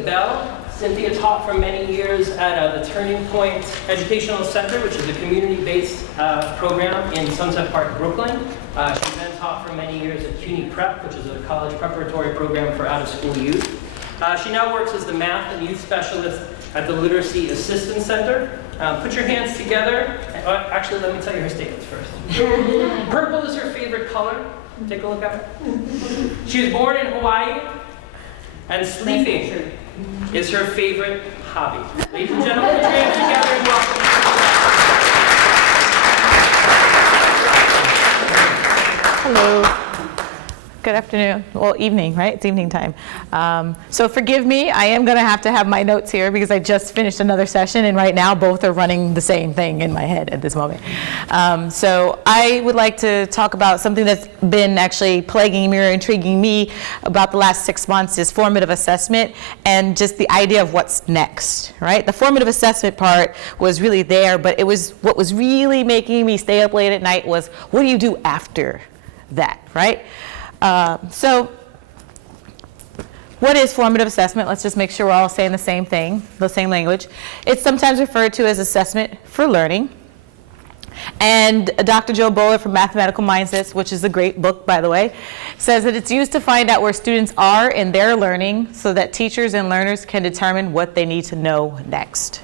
bell. Cynthia taught for many years at the Turning Point Educational Center, which is a community-based program in Sunset Park, Brooklyn. She then taught for many years at CUNY Prep, which is a college preparatory program for out-of-school youth. She now works as the math and youth specialist at the Literacy Assistance Center. Put your hands together. Actually, let me tell you her statements first. Purple is her favorite color. Take a look at her. She was born in Hawaii, and sleeping is her favorite hobby. Ladies and gentlemen, put your hands together and welcome. Hello. Good afternoon. Well, evening, right? It's evening time. So forgive me, I am going to have my notes here because I just finished another session, and right now both are running the same thing in my head at this moment. So I would like to talk about something that's been actually plaguing me or intriguing me about the last 6 months is formative assessment and just the idea of what's next, right? The formative assessment part was really there, but it was what was really making me stay up late at night was what do you do after that, right? So what is formative assessment? Let's just make sure we're all saying the same thing, the same language. It's sometimes referred to as assessment for learning. And Dr. Joe Bowler from Mathematical Mindsets, which is a great book, by the way, says that it's used to find out where students are in their learning so that teachers and learners can determine what they need to know next.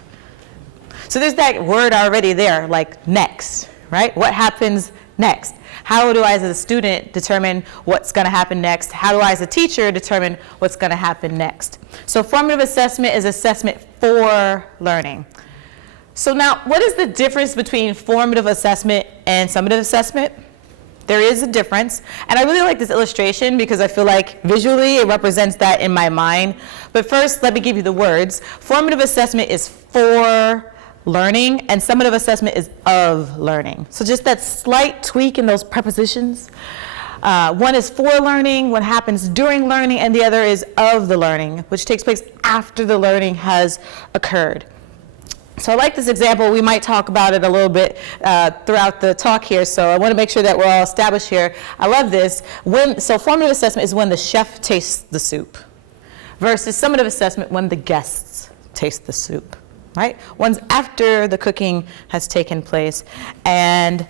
So there's that word already there, like next, right? What happens next? How do I as a student determine what's going to happen next? How do I as a teacher determine what's going to happen next? So formative assessment is assessment for learning. So now, what is the difference between formative assessment and summative assessment? There is a difference. And I really like this illustration because I feel like visually it represents that in my mind. But first, let me give you the words. Formative assessment is for learning, and summative assessment is of learning. So just that slight tweak in those prepositions. One is for learning, one happens during learning, and the other is of the learning, which takes place after the learning has occurred. So I like this example. We might talk about it a little bit throughout the talk here, so I want to make sure that we're all established here. I love this. So formative assessment is when the chef tastes the soup, versus summative assessment when the guests taste the soup. Right? One's after the cooking has taken place, and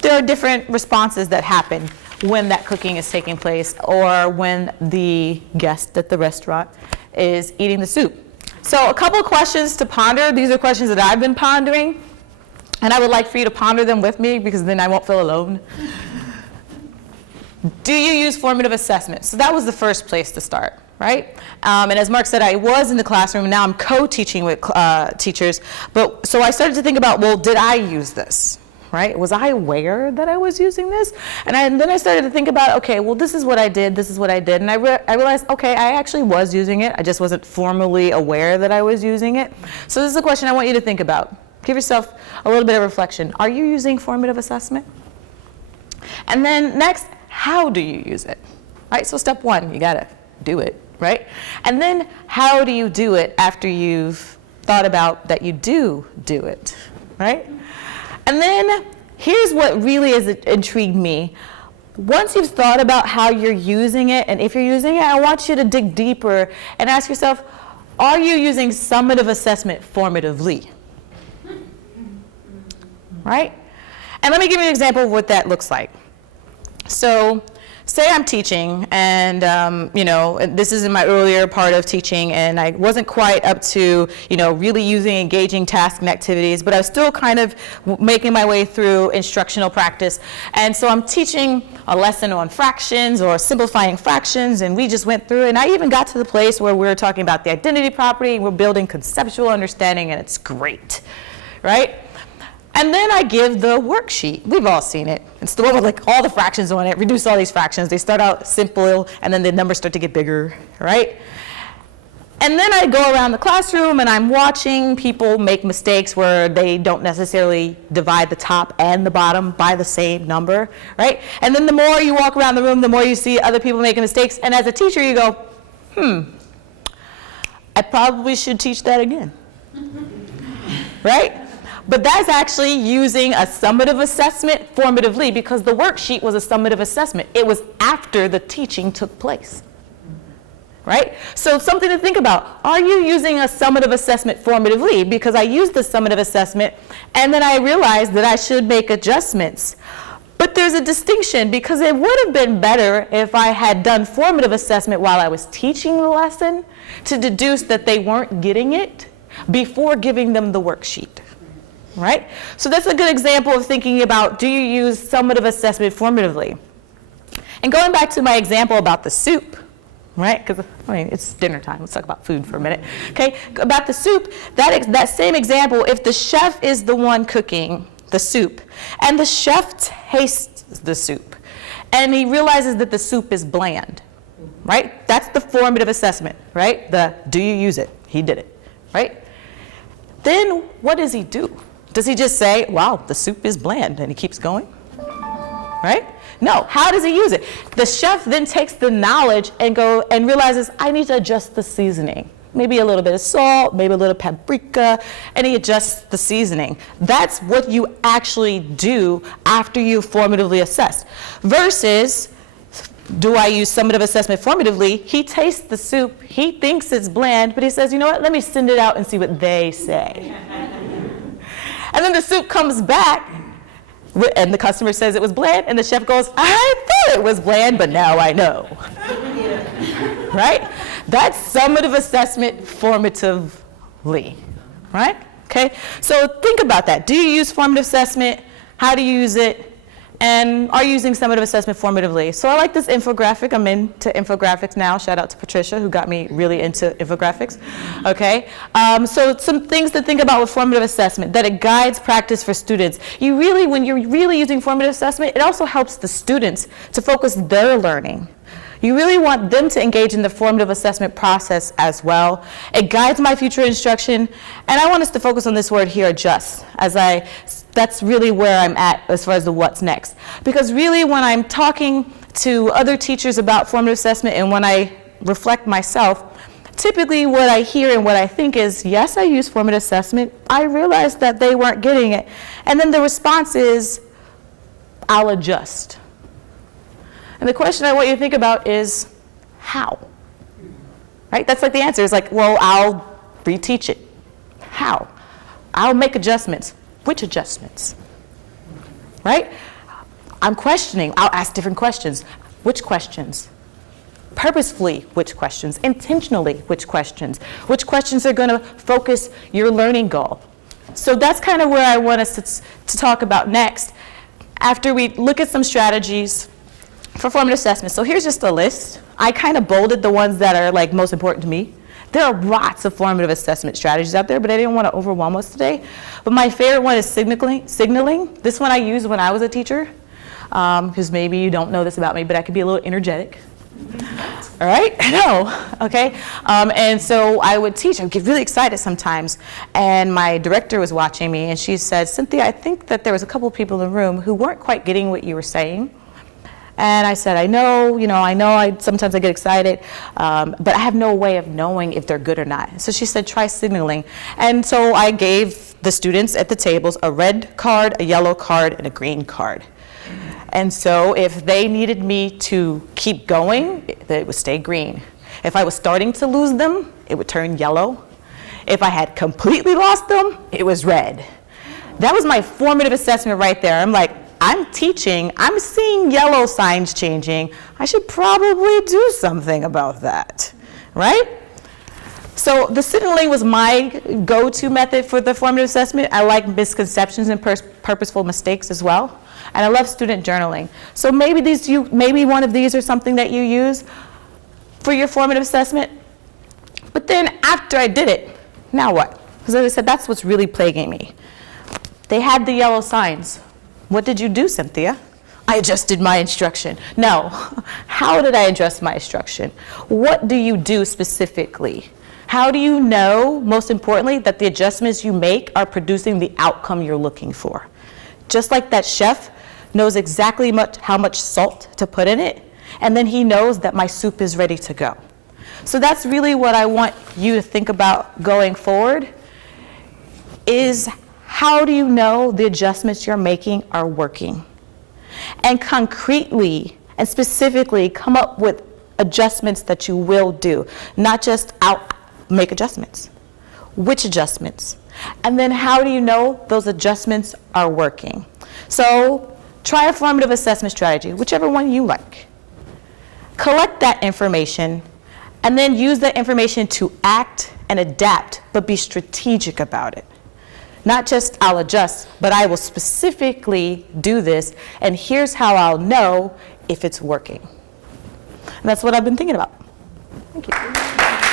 there are different responses that happen when that cooking is taking place or when the guest at the restaurant is eating the soup. So a couple of questions to ponder. These are questions that I've been pondering, and I would like for you to ponder them with me because then I won't feel alone. Do you use formative assessment? So that was the first place to start. Right? And as Mark said, I was in the classroom, and now I'm co-teaching with teachers. But so I started to think about, well, did I use this? Right? Was I aware that I was using this? And then I started to think about, okay, well, this is what I did, this is what I did. And I realized, okay, I actually was using it. I just wasn't formally aware that I was using it. So this is a question I want you to think about. Give yourself a little bit of reflection. Are you using formative assessment? And then next, how do you use it? Right? So step one, you got to do it. Right? And then how do you do it after you've thought about that you do it, right? And then here's what really has intrigued me. Once you've thought about how you're using it, and if you're using it, I want you to dig deeper and ask yourself, are you using summative assessment formatively? Right? And let me give you an example of what that looks like. So say I'm teaching, and this is in my earlier part of teaching, and I wasn't quite up to really using engaging tasks and activities, but I was still kind of making my way through instructional practice. And so I'm teaching a lesson on fractions or simplifying fractions, and we just went through it, and I even got to the place where we were talking about the identity property, and we're building conceptual understanding, and it's great, right? And then I give the worksheet. We've all seen it. It's the one with like all the fractions on it. Reduce all these fractions. They start out simple, and then the numbers start to get bigger, right? And then I go around the classroom, and I'm watching people make mistakes where they don't necessarily divide the top and the bottom by the same number, right? And then the more you walk around the room, the more you see other people making mistakes. And as a teacher, you go, I probably should teach that again, right? But that's actually using a summative assessment formatively, because the worksheet was a summative assessment. It was after the teaching took place, right? So something to think about. Are you using a summative assessment formatively? Because I used the summative assessment, and then I realized that I should make adjustments. But there's a distinction, because it would have been better if I had done formative assessment while I was teaching the lesson to deduce that they weren't getting it before giving them the worksheet, right? So that's a good example of thinking about, do you use summative assessment formatively? And going back to my example about the soup, right? Because, I mean, it's dinner time. Let's talk about food for a minute. Okay, about the soup, that same example, if the chef is the one cooking the soup, and the chef tastes the soup, and he realizes that the soup is bland, right? That's the formative assessment, right? The do you use it? He did it, right? Then what does he do? Does he just say, wow, the soup is bland, and he keeps going, right? No, how does he use it? The chef then takes the knowledge and realizes, I need to adjust the seasoning. Maybe a little bit of salt, maybe a little paprika, and he adjusts the seasoning. That's what you actually do after you formatively assess. Versus, do I use summative assessment formatively? He tastes the soup, he thinks it's bland, but he says, you know what, let me send it out and see what they say. And then the soup comes back, and the customer says it was bland, and the chef goes, I thought it was bland, but now I know. Right? That's summative assessment formatively, right? Okay, so think about that. Do you use formative assessment? How do you use it? And are you using summative assessment formatively? So I like this infographic. I'm into infographics now. Shout out to Patricia, who got me really into infographics. Okay, so some things to think about with formative assessment, that it guides practice for students. When you're really using formative assessment, it also helps the students to focus their learning. You really want them to engage in the formative assessment process as well. It guides my future instruction, and I want us to focus on this word here, adjust, that's really where I'm at as far as the what's next. Because really when I'm talking to other teachers about formative assessment and when I reflect myself, typically what I hear and what I think is, yes, I use formative assessment. I realized that they weren't getting it. And then the response is, I'll adjust. And the question I want you to think about is, how? Right? That's like the answer. It's like, well, I'll reteach it. How? I'll make adjustments. Which adjustments? Right? I'm questioning. I'll ask different questions. Which questions? Purposefully, which questions? Intentionally, which questions? Which questions are going to focus your learning goal? So that's kind of where I want us to talk about next, after we look at some strategies for formative assessment. So here's just a list. I kind of bolded the ones that are like most important to me. There are lots of formative assessment strategies out there, but I didn't want to overwhelm us today. But my favorite one is signaling. This one I used when I was a teacher, because maybe you don't know this about me, but I could be a little energetic. All right, I know, okay? And so I would teach, I would get really excited sometimes, and my director was watching me, and she said, Cynthia, I think that there was a couple people in the room who weren't quite getting what you were saying. And I said, I know sometimes I get excited, but I have no way of knowing if they're good or not. So she said, try signaling. And so I gave the students at the tables a red card, a yellow card, and a green card. And so if they needed me to keep going, it would stay green. If I was starting to lose them, it would turn yellow. If I had completely lost them, it was red. That was my formative assessment right there. I'm like, I'm teaching, I'm seeing yellow signs changing. I should probably do something about that, right? So the signaling was my go-to method for the formative assessment. I like misconceptions and purposeful mistakes as well. And I love student journaling. So maybe one of these are something that you use for your formative assessment. But then after I did it, now what? Because as I said, that's what's really plaguing me. They had the yellow signs. What did you do, Cynthia? I adjusted my instruction. No. How did I adjust my instruction? What do you do specifically? How do you know, most importantly, that the adjustments you make are producing the outcome you're looking for? Just like that chef knows exactly how much salt to put in it, and then he knows that my soup is ready to go. So that's really what I want you to think about going forward, is how do you know the adjustments you're making are working? And concretely and specifically come up with adjustments that you will do. Not just I'll make adjustments. Which adjustments? And then how do you know those adjustments are working? So try a formative assessment strategy, whichever one you like. Collect that information and then use that information to act and adapt, but be strategic about it. Not just I'll adjust, but I will specifically do this, and here's how I'll know if it's working. And that's what I've been thinking about. Thank you.